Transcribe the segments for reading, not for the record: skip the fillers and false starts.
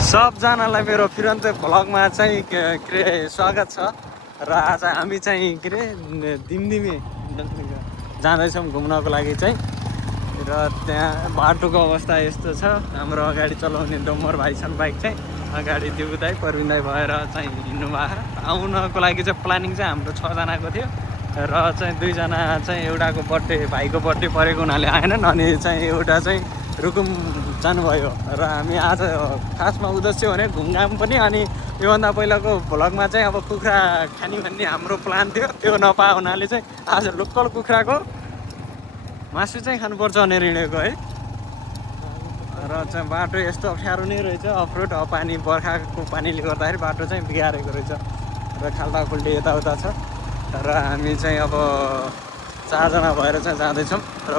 सबजनालाई मेरो फिरन्ते भ्लगमा चाहिँ के अरे स्वागत छ। र आज हामी चाहिँ के अरे दिमदिमी जाँदैछौँ घुम्नको लागि चाहिँ। र त्यहाँ बाटोको अवस्था यस्तो छ। हाम्रो अगाडि चलाउने डोमर भाइ छन् बाइक चाहिँ, अगाडि दिउ दाइ परविन दाइ भएर चाहिँ हिँड्नु भएको। आउनको लागि चाहिँ प्लानिङ चाहिँ हाम्रो 6 जनाको थियो र चाहिँ 2 जना चाहिँ एउटाको बर्थडे भाइको बर्थडे परेको हुनाले आएनन्, अनि चाहिँ एउटा चाहिँ रुकुम जानुभयो। र हामी आज खासमा उद्देश्य भने घुमघाम पनि, अनि योभन्दा पहिलाको भ्लगमा चाहिँ अब कुखुरा खाने भन्ने हाम्रो प्लान थियो, त्यो नपाए हुनाले चाहिँ आज लोकल कुखुराको मासु चाहिँ खानुपर्छ भनेर हिँडेको है। र चाहिँ बाटो यस्तो अप्ठ्यारो नै रहेछ, अफरोड पानी बर्खाको पानीले गर्दाखेरि बाटो चाहिँ बिगारेको रहेछ र खाल्टाखुल्टी यताउता छ। र हामी चाहिँ अब 4 जना भएर चाहिँ जाँदैछौँ र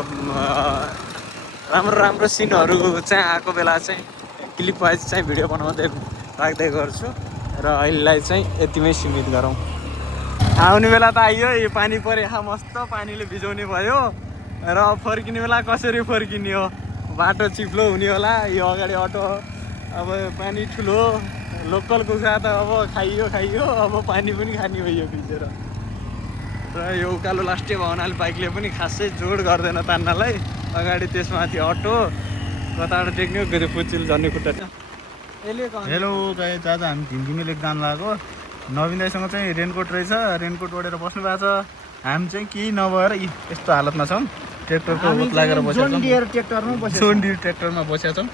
राम्रो राम्रो सिनहरू चाहिँ आएको बेला चाहिँ क्लिप वाइज चाहिँ भिडियो बनाउँदै राख्दै गर्छु र अहिलेलाई चाहिँ यतिमै सीमित गरौँ। आउने बेला त आइयो, यो पानी परे मस्त पानीले भिजाउने भयो र फर्किने बेला कसरी फर्किने हो, बाटो चिप्लो हुने होला। यो अगाडि अटो, अब पानी ठुलो, लोकल कुखुरा त अब खाइयो अब पानी पनि खाने भयो भिजेर। र यो उकालो लास्टे भयो हुनाले बाइकले पनि खासै जोड गर्दैन तान्नलाई। अगाडि त्यसमाथि अटो, कताबाट टेक्ने कति पुचिल झन्ने खुट्टा छ। हेलो गाइस, आज हामी दिमदिमी लेक जान लागेको। नवीन दाइसँग चाहिँ रेनकोट रहेछ, रेनकोट ओढेर बस्नु भएको छ। हामी चाहिँ केही नभएर यस्तो हालतमा छौँ, ट्र्याक्टरको ओत लागेर बसेका छौँ। जोन डियर ट्र्याक्टरमा बसेका छौँ।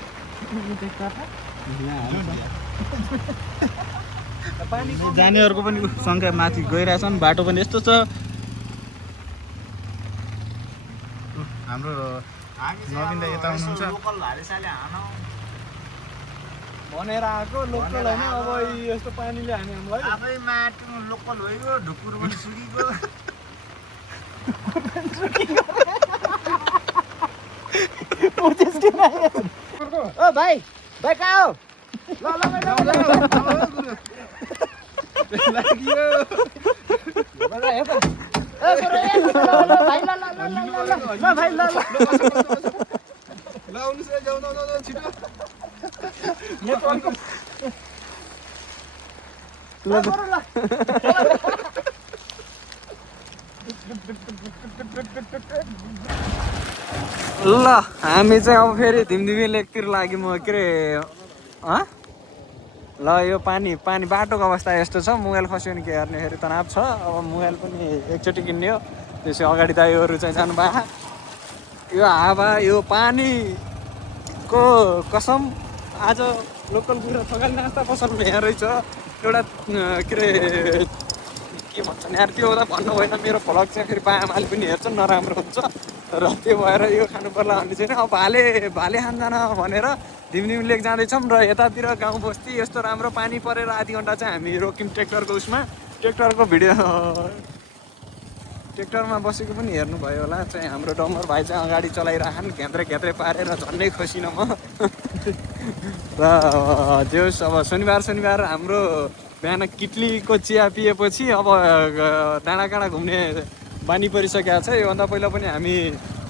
जानेहरूको पनि सङ्ख्या माथि गइरहेछन्। बाटो पनि यस्तो छ। हाम्रो नवीन दाइ यता हुनुहुन्छ भनेर आएको लोकल होइन। अब यस्तो पानीले हाने हामीलाई आफै माटो लोकल हो, ढुकुर पनि सुकिको। ओ भाइ भाइ कहाँ हो? ल हामी चाहिँ अब फेरि दिमदिमी लेकतिर लाग्यौँ। के अरे ल यो पानी बाटोको अवस्था यस्तो छ। मोबाइल खस्यो भने के गर्ने, फेरि तनाव छ। अब मोबाइल पनि एकचोटि किन्ने हो। त्यसै अगाडि दाइहरू चाहिँ जानुभयो। यो हावा, यो पानीको कसम आज लोकल कुखुरा थकाली नास्ता पसलमा यहाँ रहेछ एउटा के अरे के भन्छन् यार, त्यो त भन्नु भएन। मेरो भ्लग चाहिँ फेरि बाआमाले पनि हेर्छन्, नराम्रो हुन्छ र त्यो भएर यो खानु पर्ला भन्ने छैन। अब भाले खान भनेर दिमदिमी लेक जाँदैछौँ र यतातिर गाउँ बस्ती यस्तो राम्रो पानी परेर आधी घन्टा चाहिँ हामी रोक्यौँ ट्र्याक्टरको उसमा। ट्र्याक्टरको भिडियो ट्र्याक्टरमा बसेको पनि हेर्नुभयो होला। चाहिँ हाम्रो डम्बर भाइ चाहिँ अगाडि चलाइरहन्, घ्यात्रे पारेर झन्डै खसिनँ म। र जोस् अब शनिबार हाम्रो बिहान किटलीको चिया पिएपछि अब डाँडाकाँडा घुम्ने बानी परिसकेको छ। योभन्दा पहिला पनि हामी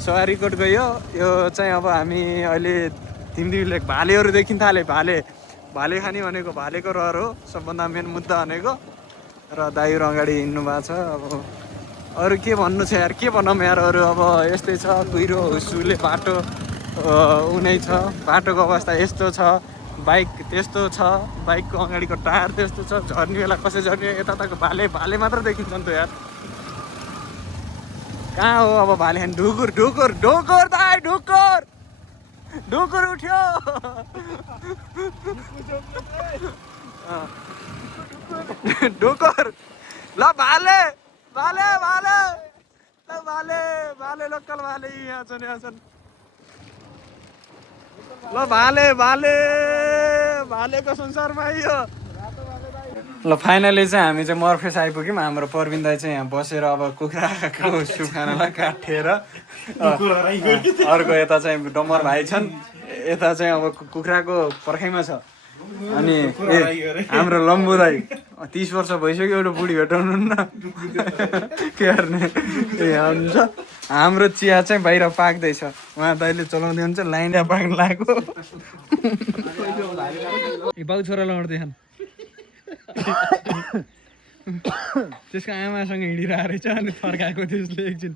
सवारीकोट गयो। यो चाहिँ अब हामी अहिले दिमदिमी लेक भालेहरू देखिन थाले। भाले खाने भनेको भालेको रहर हो सबभन्दा मेन मुद्दा भनेको। र दाइहरू अगाडि हिँड्नु भएको छ। अब अरू के भन्नु छ यार, के भनौँ यार, अरू अब यस्तै छ। कुहिरो हुसुले बाटो उनै छ, बाटोको अवस्था यस्तो छ, बाइक त्यस्तो छ, बाइकको अगाडिको टायर त्यस्तो छ। झर्ने बेला कसै झर्ने, यताको भाले मात्र देखिन्छ नि त यार। कहाँ हो अब भाले खाने? ढुकुर दाइ, ढुकुर उठ्यो। ढुकुर ल भाले लोकल भाले यहाँ छन्। ल भालेको संसारमा आइयो। ल फाइनली चाहिँ हामी चाहिँ मर्फेस आइपुग्यौँ। हाम्रो परविन दाइ चाहिँ यहाँ बसेर अब कुखुराको सुखानालाई काटेर, अर्को यता चाहिँ डम्बर भाइ छन्, यता चाहिँ अब कुखुराको पर्खाइमा छ। अनि हाम्रो लम्बु दाइ 30 वर्ष भइसक्यो, एउटा बुढी भेटाउनु न के गर्ने यहाँ हुनुहुन्छ। हाम्रो चिया चाहिँ बाहिर पाक्दैछ उहाँ दाइले चलाउँदै हुन्छ लाइन पाक्न लागेको बाउ छोरा लड्दैछन् त्यसको आमासँग हिँडिरहेको रहेछ अनि फर्काएको त्यसले एकछिन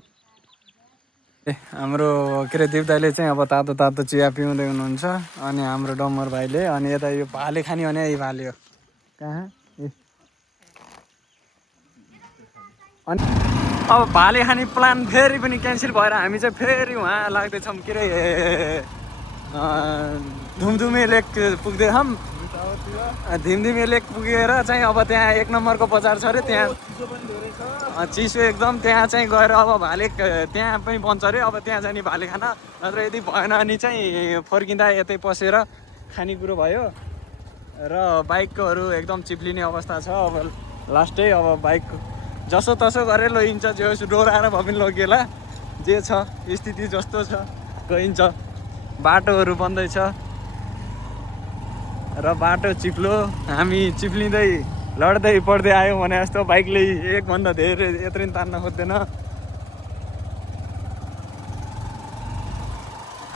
हाम्रो के अरे दिप दाइले चाहिँ अब तातो तातो चिया पिउँदै हुनुहुन्छ अनि हाम्रो डम्बर भाइले अनि यता यो भाले खाने भने यही भाले हो कहाँ अनि अब भाले खाने प्लान फेरि पनि क्यान्सल भएर हामी चाहिँ फेरि उहाँ लाग्दैछौँ के अरे धुमधुमे लेक पुग्दैछौँ धिमधिमे लेक पुगेर चाहिँ अब त्यहाँ 1 नम्बरको बजार छ अरे त्यहाँ चिसो एकदम त्यहाँ चाहिँ गएर अब भाले त्यहाँ पनि बन्छ अरे अब त्यहाँ जाने भाले खाना नत्र यदि भएन अनि चाहिँ फर्किँदा यतै पसेर खानेकुरो भयो र बाइककोहरू एकदम चिप्लिने अवस्था छ अब लास्टै अब बाइक जसो तसो गरेर लगिन्छ जो डोराएर भए पनि लगिएला जे छ स्थिति जस्तो छ गइन्छ बाटोहरू बन्दैछ र बाटो चिप्लो हामी चिप्लिँदै लड्दै पढ्दै आयौँ भने जस्तो बाइकले एकभन्दा धेरै यत्रो तान्न खोज्दैन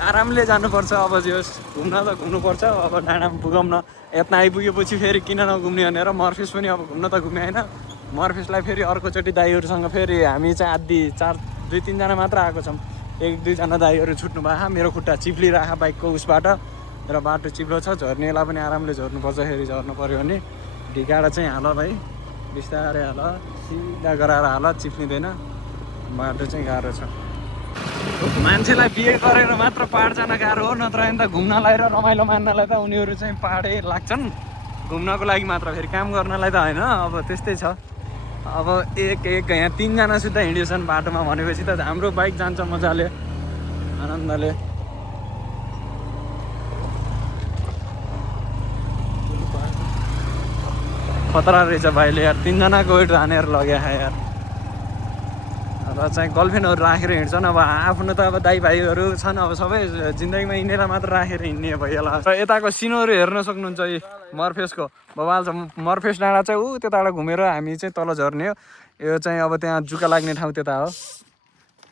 आरामले जानुपर्छ अब जोस् घुम्न त घुम्नुपर्छ अब डाँडामा पुगौँ न यता आइपुगेपछि फेरि किन नघुम्ने भनेर मर्फिस पनि अब घुम्न त घुम्ने होइन मर्फिसलाई फेरि अर्कोचोटि दाइहरूसँग फेरि हामी चाहिँ आधी 2-3 जना मात्र आएको छौँ 1-2 जना दाइहरू छुट्नु भयो मेरो खुट्टा चिप्लिरहेको बाइकको उसबाट र बाटो चिप्लो छ झर्नेलाई पनि आरामले झर्नुपर्छ फेरि झर्नु पऱ्यो भने ढिकाएर चाहिँ हाल भाइ बिस्तारै हाल सिधा गराएर हाल चिप्लिँदैन बाटो चाहिँ गाह्रो छ मान्छेलाई बिहे गरेर मात्र पाहाड जान गाह्रो हो नत्र नि त घुम्नलाई र रमाइलो मान्नलाई त उनीहरू चाहिँ पाहाडै लाग्छन् घुम्नको लागि मात्र फेरि काम गर्नलाई त होइन अब त्यस्तै छ अब एक यहाँ 3 जना सुद्धा हिँडेछन् बाटोमा भनेपछि त हाम्रो बाइक जान्छ मजाले आनन्दले खतरा रहेछ भाइले यार 3 जनाको वेट हानेर लग्यो यार र चाहिँ गर्लफ्रेन्डहरू राखेर हिँड्छन् अब आफ्नो त अब दाइ भाइहरू छन् अब सबै जिन्दगीमा यिनीहरूलाई मात्र राखेर हिँड्ने भइहाल्छ र यताको सिनहरू हेर्न सक्नुहुन्छ यी मर्फेसको बवाल छ मर्फेस डाँडा चाहिँ ऊ त्यताबाट घुमेर हामी चाहिँ तल झर्ने हो यो चाहिँ अब त्यहाँ जुका लाग्ने ठाउँ त्यता हो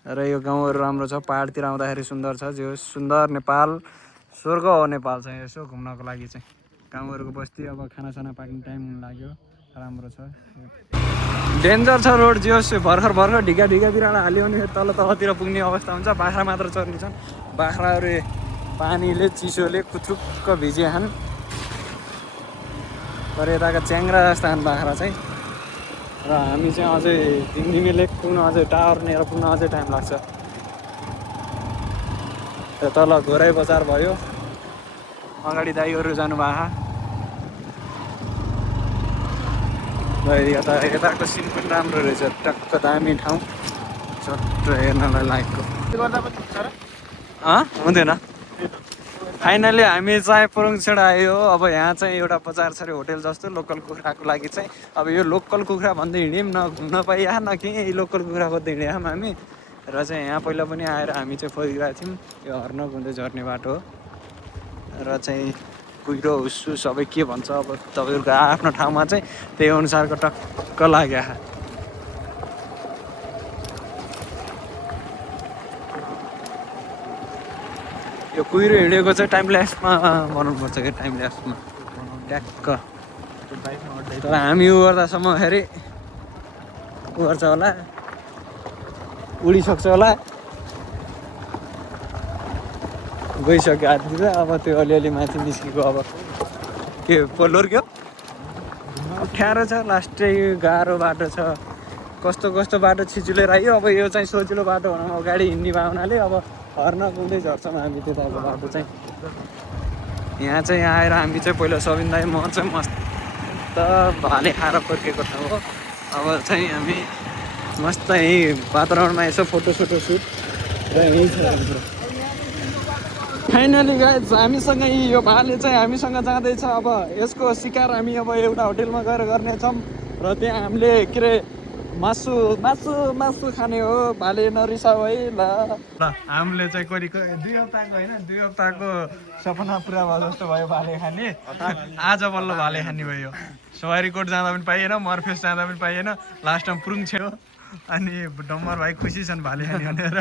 र यो गाउँहरू राम्रो छ पाहाडतिर आउँदाखेरि सुन्दर छ जो सुन्दर नेपाल स्वर्ग हो नेपाल चाहिँ यसो घुम्नको लागि चाहिँ गाउँहरूको बस्ती अब खानासाना पाक्ने टाइम लाग्यो राम्रो छ डेन्जर छ रोड जियोस् भर्खर ढिका बिरालो हाल्यो भने तलतिर पुग्ने अवस्था हुन्छ बाख्रा मात्र चर्ने छन् बाख्राहरू पानीले चिसोले कुथुक्क भिजिहान् तर यताका च्याङ्ग्रा जस्ता बाख्रा चाहिँ र हामी चाहिँ अझै धिमधिमे लेक पुग्न अझै टावर लिएर पुग्न अझै टाइम लाग्छ तल घोराई बजार भयो अगाडि दाइहरू जानुभएको र यताको सिन पनि राम्रो रहेछ टक्क दामी ठाउँ चट्ट हेर्नलाई लायकको हुँदैन फाइनली हामी चाहिँ पुरुङछेड आयो अब यहाँ चाहिँ एउटा बजार छ अरे होटेल जस्तो लोकल कुखुराको लागि चाहिँ अब यो लोकल कुखुरा भन्दै हिँड्यौँ न घुम्न पाइया न के लोकल कुखुरा खोज्दै हिँड्यौँ हामी र चाहिँ यहाँ पहिला पनि आएर हामी चाहिँ खोजिरहेको थियौँ यो हर्नक हुँदै झर्ने बाटो हो र चाहिँ कुहिरो हुस्सु सबै के भन्छ अब तपाईँहरूको आफ्नो ठाउँमा चाहिँ त्यही अनुसारको टक्क लाग्यो यो कुहिरो हिँडेको चाहिँ टाइम ल्याप्समा बनाउनुपर्छ कि टाइम ल्याप्समा ट्याक्क तर हामी उ गर्दासम्म फेरि उ गर्छ होला उडिसक्छ होला गइसक्यो आधीतिर अब त्यो अलिअलि माथि निस्केको अब के लोर्क्यो अप्ठ्यारो छ लास्टै गाह्रो बाटो छ कस्तो बाटो छिचुलेर आयो अब यो चाहिँ सजिलो बाटो भनौँ अगाडि हिँड्ने भावनाले अब हर्न कुद्दै झर्छौँ हामी त्यताको बाटो चाहिँ यहाँ चाहिँ आएर हामी चाहिँ पहिला सबिन दाइ म चाहिँ मस्त भाले खाएर फर्केको ठाउँ हो अब चाहिँ हामी मस्त यहीँ वातावरणमा यसो फोटोसोटो सुट र यहीँ छ फाइनली गाइज हामीसँग यो भाले चाहिँ हामीसँग जाँदैछ अब यसको शिकार हामी अब एउटा होटेलमा गएर गर्नेछौँ र त्यहाँ हामीले के अरे मासु खाने हो भाले नरिसाउ है ल हामीले चाहिँ करिब 2 हप्ताको होइन 2 हप्ताको सपना पुरा भयो जस्तो भयो भाले खाने आज बल्ल भाले खाने भयो सवारीकोट जाँदा पनि पाइएन मर्फेस जाँदा पनि पाइएन लास्ट टाइम पुरुङ छेउ अनि डम्बर भाइ खुसी छन् भाले खाने भनेर